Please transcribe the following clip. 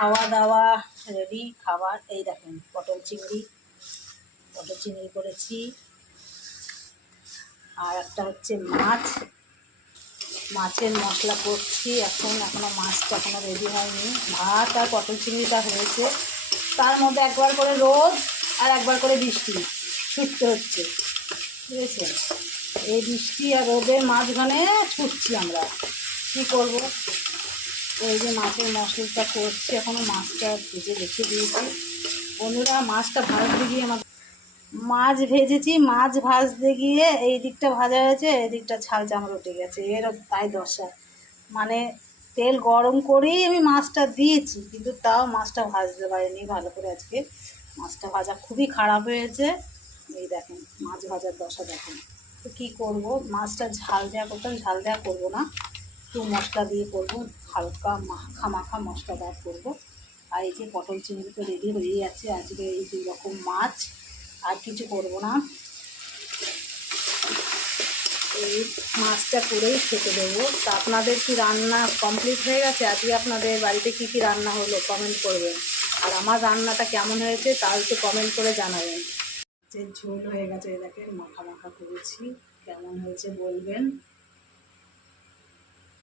খাওয়া দাওয়া রেডি। খাবার এই দেখেন, পটল চিংড়ি করেছি, আর একটা হচ্ছে মাছের মশলা করছি। এখনো মাছটা রেডি হয়নি। ভাত আর পটল চিংড়িটা হয়েছে, তার মধ্যে একবার করে রোদ আর একবার করে বৃষ্টি ছুটতে হচ্ছে, বুঝেছেন? এই বৃষ্টি আর রোদের মাঝখানে ছুটছি আমরা, কী করব? এই যে মাছের মশলাটা করছি, এখনও মাছটা ভেজে রেখে দিয়েছি। বন্ধুরা, মাছটা ভাজতে গিয়ে মাছ ভেজেছি, মাছ ভাজতে গিয়ে এই দিকটা ভাজা হয়েছে, এই দিকটা ছাল চামড় উঠে গেছে। তাই দশা, মানে তেল গরম করেই আমি মাছটা দিয়েছি, কিন্তু তাও মাছটা ভাজতে পারিনি ভালো করে। আজকে মাছটা ভাজা খুবই খারাপ হয়েছে। এই দেখেন মাছ ভাজার দশা দেখেন। তো কী করব, মাছটা ঝাল দেওয়া করবো না, একটু মশলা দিয়ে করবো, হালকা মাখা মশলাদার করবো। আর এই যে পটল চিংড়ি তো রেডি হয়ে যাচ্ছে। আজকে এই 2 রকম মাছ, আর কিছু করব না। এই মাছটা করেই খেতে দেবো। তা আপনাদের কি রান্না কমপ্লিট হয়ে গেছে? আজকে আপনাদের বাড়িতে কি রান্না হলো কমেন্ট করবেন, আর আমার রান্নাটা কেমন হয়েছে তাও একটু কমেন্ট করে জানাবেন। যে ঝোল হয়ে গেছে, দেখেন মাখা করেছি, কেমন হয়েছে বলবেন।